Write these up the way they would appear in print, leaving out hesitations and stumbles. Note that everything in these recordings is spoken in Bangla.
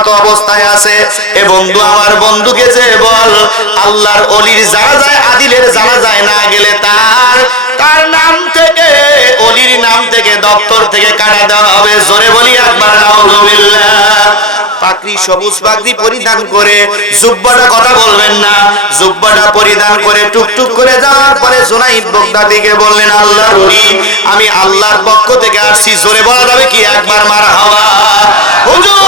মতো অবস্থায় আছে। এ বন্ধু, আমার বন্ধুকে যে বল আল্লাহর ওলির জানাজায় আদিলের জানাজায় না গেলে তার নাম থেকে, ওলির নাম থেকে, দপ্তর থেকে কাটা দেওয়া হবে। জোরে বলি একবার নাউজুবিল্লাহ। পাগড়ি, সবুজ পাগড়ি পরিধান করে, জুব্বাটা কথা বলবেন না, জুব্বাটা পরিধান করে টুকটুক করে যাওয়ার পরে জুনাইদ বাগদাদীকে বললেন, আল্লাহর ওলি, আমি আল্লাহর পক্ষ থেকে আসছি। জোরে বলা যাবে কি একবার মারহাবা? হুজুর,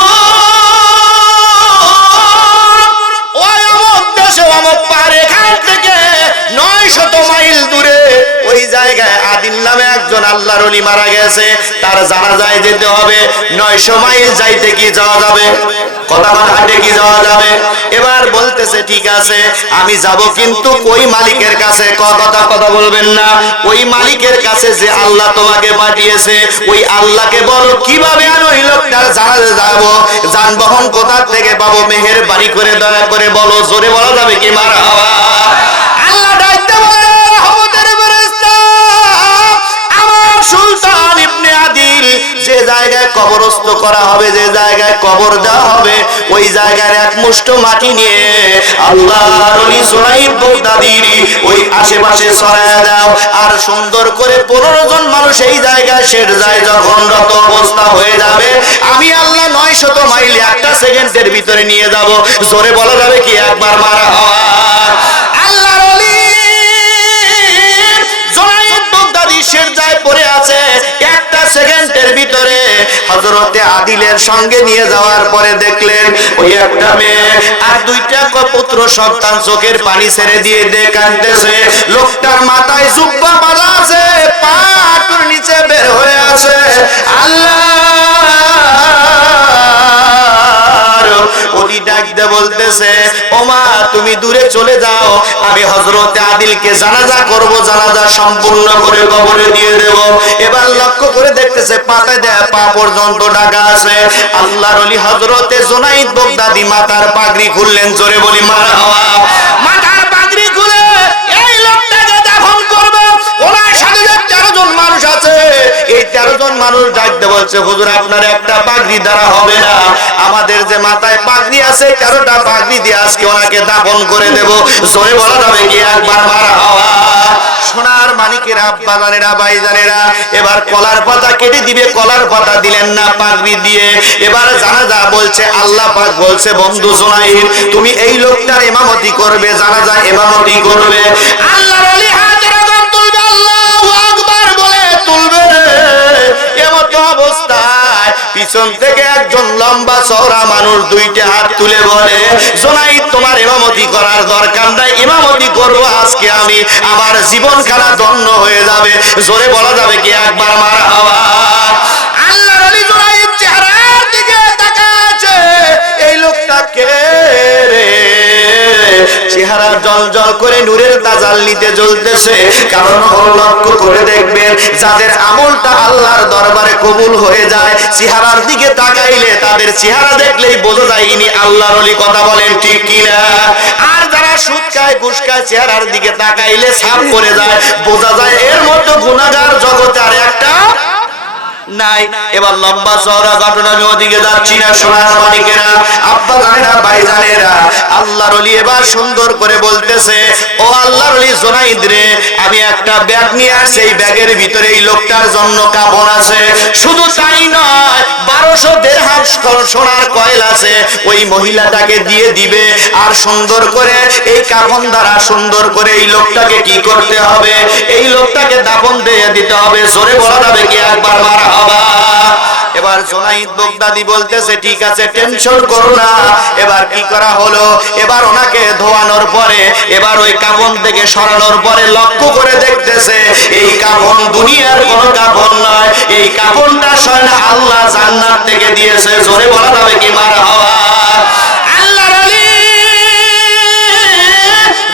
ওই অমুক দেশে অমুক পাহাড়ে এখান থেকে 900 মাইল দূরে ওই জায়গায় আদিল নামে একজন আল্লাহর ওলি মারা গেছে, তার জানাজায় যেতে হবে। 900 মাইল যাইতে কি যাওয়া যাবে? কথা হাঁটে কি যাওয়া যাবে? এবার বলতেছে ঠিক আছে আমি যাব, কিন্তু ওই মালিকের কাছে, কথা বলবেন না, ওই মালিকের কাছে যে আল্লাহ তোমাকে পাঠিয়েছে ওই আল্লাহকে বলো কিভাবে আমি ওই লোকটার জানাজা যাব, যানবাহন কোথা থেকে পাবো, মেহেরবানি করে দয়া করে বলো। জোরে বলা যাবে কি মারহাবা? আল্লাহ ডাকতে বলে, রহমতের ফেরেশতা, আমার সুলতান ইবনে আদিল যে জায়গায় কবরস্থ করা হবে, যে জায়গায় কবর দেওয়া হবে, ওই জায়গার এক মুষ্ঠ মাটি নিয়ে আল্লাহর ওলি জুনাইদ বাগদাদীর ওই আশেপাশে ছড়ায়া দাও, আর সুন্দর করে 15 জন মানুষ এই জায়গায় শের যায়। যখন রত অবস্থা হয়ে যাবে, আমি আল্লাহ 900 মাইল 1 সেকেন্ডের ভিতরে নিয়ে যাব। জোরে বলা যাবে কি একবার মারহাবা? আল্লাহর ওলি জুনাইদ বাগদাদী শের যায় পড়ে আছে, 1 সেকেন্ডের ভিতরে হযরতে আদিলের সঙ্গে নিয়ে যাওয়ার পরে দেখলেন ওই একটা মেয়ে আর 2টা পুত্র সন্তান চোখের পানি ছেড়ে দিয়ে কাঁদতেছে। লোকটার মাথায় জুব্বা বাঁধা আছে, পা হাঁটুর নিচে বের হয়ে আছে। আল্লাহ ওলি ডাকতে বলতেছে, ওমা তুমি দূরে চলে যাও, আমি হযরতে আদিলকে জানাজা করব, জানাজা সম্পূর্ণ করে কবরে দিয়ে দেব। এবার লক্ষ্য করে দেখতেছে পাতায় দেয়া পা পর্যন্ত ঢাকা আছে। আল্লাহর ওলি হযরতে জুনাইদ বাগদাদী মাথার পাগড়ি খুললেন। জোরে বলি মারহাবা। মাথার পাগড়ি খুলে এই লোকটাকে দাফন করবে। ওনার সাথে যে 13 জন মানুষ আছে, এই 13 জন মানুষ ডাকতে বলছে, হুজুর আপনার একটা পাগড়ি দ্বারা হবে না, আমাদের যে মাথায় পাগড়ি আছে 13টা পাগড়ি দিয়ে আজকে ওনাকে দাফন করে দেব। জোরে বলা যাবে কি একবার মারহাবা? সোনার মানিকেরা, আব্বাজানেরা, ভাইজানেরা, এবার কলার পাতা কেটে দিবে, কলার পাতা দিলেন না, পাগড়ি দিয়ে এবার জানাজা বলছে। আল্লাহ পাক বলছে, বন্ধু জুনাইদ তুমি এই লোকটার ইমামতি করবে, জানাজা ইমামতি করবে। আল্লাহর ওলি হাত এরকম তুলবে, আল্লাহু আকবার বলে তুলবে। এমত অবস্থায় পিছন থেকে একজন লম্বা চওড়া মানুষ 2টা হাত তুলে বলে, জুনাইদ তোমার ইমামতি করার দরকার নাই, ইমামতি করব আজকে আমি, আমার জীবন খানা ধন্য হয়ে যাবে। জোরে বলা যাবে কি একবার মারহাবা? আল্লাহর ওলি জুনাইদ চেহারার দিকে তাকাচ্ছে, এই লোকটা কে রে? চেহারা জলজল করে নূরের তাজাল্লিতে জ্বলতেছে। কারণ লক্ষ্য করে দেখবেন যাদের আমলটা আল্লাহর দরবারে কবুল হয়ে যায়, চেহারার দিকে তাকাইলে তাদের চেহারা দেখলেই বোঝা যায় ইনি আল্লাহর ওলি। কথা বলেন ঠিক কিনা? আর যারা সুদ খায়, ঘুষ খায়, চেহারার দিকে তাকাইলে ছাপ পড়ে যায়, বোঝা যায় এর মধ্যে গুনাহগার জগতে আর একটা নাই। এবার লম্বা চওড়া ঘটনা, আমি ওদিকে যাচ্ছি না। সোনার মানিকেরা, আব্বা জানেরা, ভাই জানেরা, আল্লাহর ওলি এবার সুন্দর করে বলতেছে, ও আল্লাহর ওলি জুনাইদ রে, আমি একটা ব্যাগ নিয়ে আসছি, এই ব্যাগের ভিতরে এই লোকটার জন্য কাফন আছে। শুধু তাই নয়, 1200 দিরহাম সোনার কয়েল আছে, ওই মহিলাটাকে দিয়ে দিবে। আর সুন্দর করে এই কাফন দ্বারা সুন্দর করে এই লোকটাকে কি করতে হবে? এই লোকটাকে দাফন দিয়ে দিতে হবে। জোরে বলা যাবে কি একবার মারহাবা? এবার জুনাইদ বাগদাদী বলতেছে, ঠিক আছে টেনশন করো না। এবার কি করা হলো? এবার ওনাকে ধোয়ানোর পরে, এবার ওই কাফন থেকে সরানোর পরে লক্ষ্য করে দেখতেছে এই কাফন দুনিয়ার কোনো কাফন নয়, এই কাফনটা স্বয়ং আল্লাহ জান্নাত থেকে দিয়েছে। জোরে বলা যাবে কি মারহাবা? আল্লাহর ওলি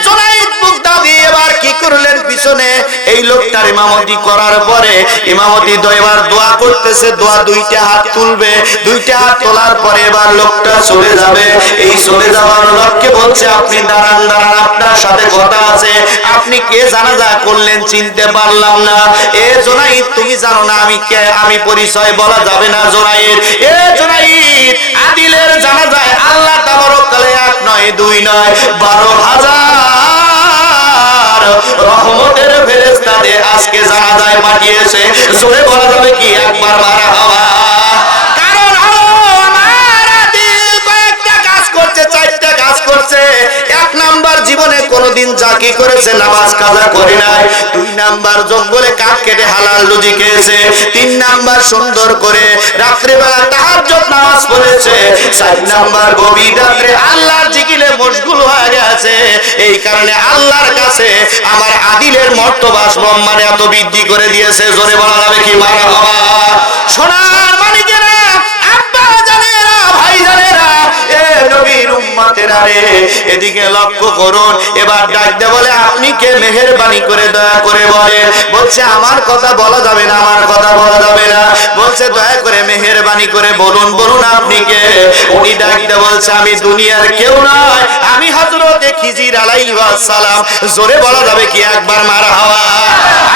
জুনাইদ বাগদাদী এবার কি করলেন? পিছনে এই লোকটার ইমামতি করার পরে ইমামতি এবার দোয়া করতেছে, দোয়া 2টা হাত তুলবে, 2টা হাত তোলার পরে এবার লোকটা চলে যাবে। এই চলে যাওয়ার লোককে বলছে, আপনি দাঁড়ান দাঁড়ান, আপনার সাথে কথা আছে। আপনি কে জানাজা করলেন? চিনতে পারলাম না। এ জুনাইদ তুমি জানো না আমি কে? আমি পরিচয় বলা যাবে না জুনাইদ। এ জুনাইদ, আদিলের জানাজা নয়, 2 নয়, 12,000 রহমতের ফেরেশতা দিয়ে আজকে জানাজায় পাঠিয়েছে। জোরে বলা যাবে কি একবার মারহাবা? কারণ হলো আমার দিল কয়েকটা কাজ করছে, 4টা কাজ করছে। 1 নাম্বার, জীবনে কোনোদিন জাকি করেছে, নামাজ কাজা করে নাই। 2 নাম্বার, জঙ্গলে কাঠ কেটে হালাল রুজি খেয়েছে। 3 নাম্বার, সুন্দর করে রাত্রিবেলা তাহাজ্জুদ নামাজ পড়েছে। 4 নাম্বার, গভীর রাত্রে আল্লাহর জিকিরে মশগুল হয়ে গেছে। এই কারণে আল্লাহর কাছে আমার আদিলের মর্তবা সম্মানে এত বৃদ্ধি করে দিয়েছে। জোরে বলা যাবে কি মারহাবা? সোনার মানিকেরা, আব্বা জানেরা, ভাই জানেরা, এ নবীর উম্মতেরা রে, এদিকে লক্ষ্য করুন। এবার ডাক দে বলে, আপনি কে? মেহেরবানি করে দয়া করে বলেন। বলছে আমার কথা বলা যাবে না, আমার কথা বলা যাবে না। বলছে দয়া করে মেহেরবানি করে বলুন, বলুন আপনি কে? উনি ডাক দে বলছে, আমি দুনিয়ার কেউ নয়, আমি হযরত খিজির আলাইহিস সালাম। জোরে বলা যাবে কি একবার মারহাবা?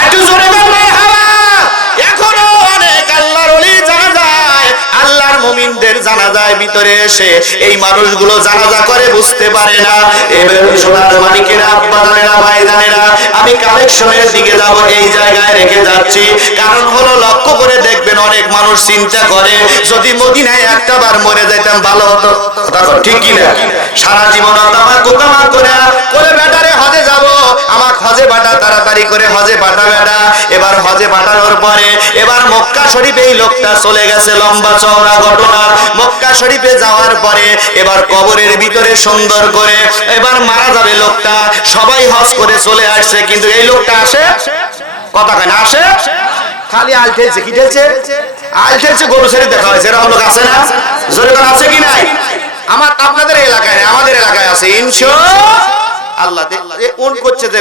একটু জোরে বল মারহাবা। এখনো অনেক আল্লাহর ওলি জানা যায়, আল্লাহর মুমিনদের জানাজায় ভিতরে এসে এই মানুষগুলো জানাজা করে বুঝতে পারে না। এবার সোনার মানিকেরা, আব্বা জানেরা, ভাই জানেরা, আমি কালেকশনের দিকে যাব, এই জায়গায় রেখে যাচ্ছি। কারণ হলো লক্ষ্য করে দেখবেন, অনেক মানুষ চিন্তা করে যদি মদিনায় একটা বার মরে যাইতাম ভালো হতো। ঠিক কি না? সারা জীবন তামা কোকামা করে করে বেটারে হজে যাব, আমাকে হজে পাঠা, তাড়াতাড়ি করে হজে পাঠা বেটা। এবার হজে পাঠানোর পরে এবার মক্কা শরীফে এই লোকটা চলে গেছে, লম্বা চওড়া ঘটনা। মক্কা শরীফে যাওয়ার পরে এবার কবরের ভিতরে সুন্দর করে এবার মারা যাবে লোকটা। সবাই হজ করে চলে আসছে, কিন্তু এই লোকটা আসে কথা কয় না, আসে খালি আল ঠেলছে। কি ঠেলছে? আল ঠেলছে, গরু ছেড়ে দেখা হয়েছে। এরকম লোক আছে না? জোরে করে আছে কি নাই? আমার আপনাদের এলাকায়, আমাদের এলাকায় আছে ইনশাআল্লাহ। কোন করছে যে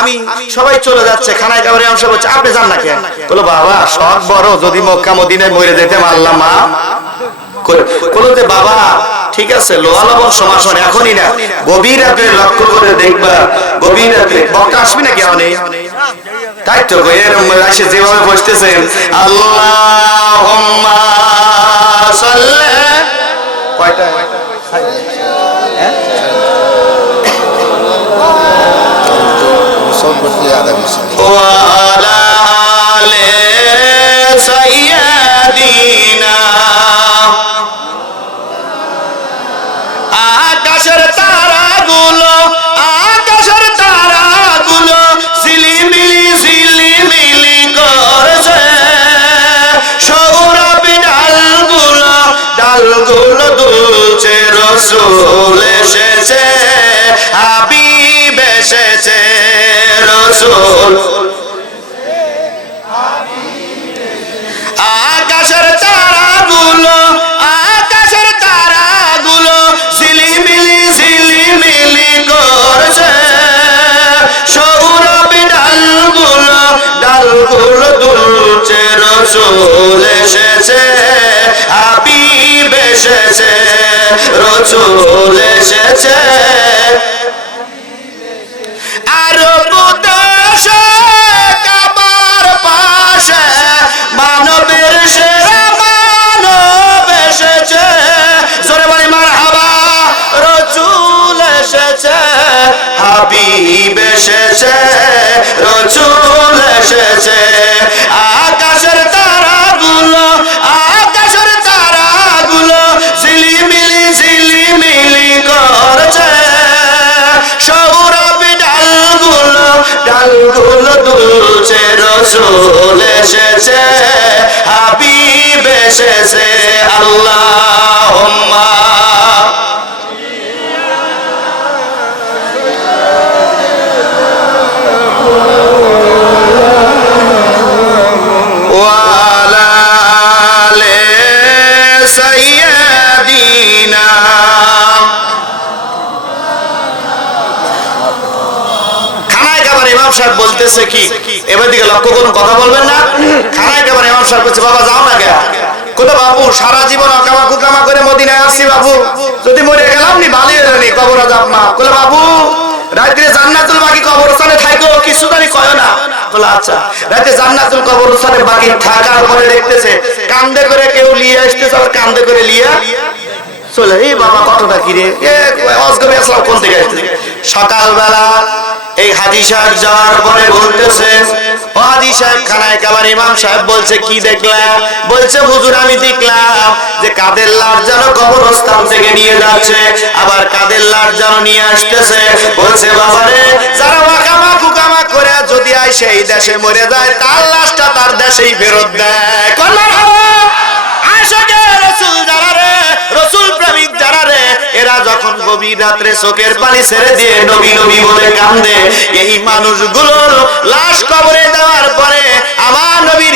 আমি সবাই চলে যাচ্ছে খানায় খাবারে অংশ হচ্ছে, আপনি যান না কেন? বলো বাবা শখ বড়, যদি মক্কা মদিনায় মরে যেতাম আল্লাহ মা বলো যে বাবা ঠিক আছে, লোহা লবণ সমাসন এখনই না, গভীর রাতে লক্ষ্য করে দেখবা। গভীর রাতে বক্তা আসবি না কেন? তাই তো এরকম এসে যেভাবে বসতেছেন, আল্লাহুম্মা সাল্লি কয়টা ওয়ালা আলে সাইয়্যিদিনা। আকাশের তারাগুলো, আকাশের তারাগুলো ঝিলিমিলি ঝিলিমিলি করছে। সৌরভী ডালগুলো, ডালগুলো দুলছে। রসূল এসেছে, হাবিব এসেছে। রসূল আকাশের তারাগুলো, আকাশের তারাগুলো ঝিলিমিলি ঝিলিমিলি করছে। সৌরভী ডালগুলো, ডালগুলো দুলছে। রসূল এসেছে, হাবিব এসেছে। রসূল এসেছে। আরব দেশে কাবার পাশে মানবের সেরা মানব এসেছে। জোরে বলি মারহাবা। রসূল এসেছে, হাবিব এসেছে। রসূল এসেছে। আকাশের তারাগুলো, আকাশের তারাগুলো ঝিলিমিলি ঝিলিমিলি করছে। সৌরভী ডালগুলো, ডালগুলো দুলছে। রসূল এসেছে, হাবিব এসেছে। আল্লাহুম্মা ওয়ালা আলে সাইয়্যিদিনা। ইমাম সাহেব বলতেছে কি, এবার দিকে লক্ষ্য করুন, কথা বলবেন না। খানায় কেমন ইমাম সাহেব বলছে, বাবা যাও না কেন? কোথা বাবু সারা জীবন অকামা কুকামা করে মদিনায় আসছি বাবু, যদি মরে গেলাম নি ভালো হয়নি, কবর যাব না। বলে বাবু রাত্রে জান্নাতুল বাকি কবরস্থানে থাকো, কিছু জানি কয় না। বলে আচ্ছা। রাতে জান্নাতুল কবরস্থানে বাকি থাকার পরে দেখতেছে কান্দে করে কেউ লিয়ে আসতেছে, আর কান্দে করে লিয়া চলে এই বাবা কতটা কি রে অজগবি আসলাম কোন থেকে আসছে সকালবেলা এই হাজী সাহেব যাওয়ার পরে বলতেছে ও হাজী সাহেব খানায় কাবার ইমাম সাহেব বলছে কি দেখলা বলছে হুজুর আমি দেখলাম যে কাদের লাশ যেন কবরস্থান থেকে নিয়ে যাচ্ছে আবার কাদের লাশ যেন নিয়ে আসতেছে বলছে বাবারে যারা ওয়াকামা কুকামা করে যদি আই সেই দেশে মরে যায় তার লাশটা তার দেশেই ফেরত দেয় আয়েশাকে রাসূল যারা রে রাসূল প্রেমিক যারা রে এরা যখন গভীর রাতে চোখের পানি ছেড়ে দিয়ে নবী নবী বলে কান্দে এই মানুষগুলোর লাশ কবরে দেওয়ার পরে আমার নবীর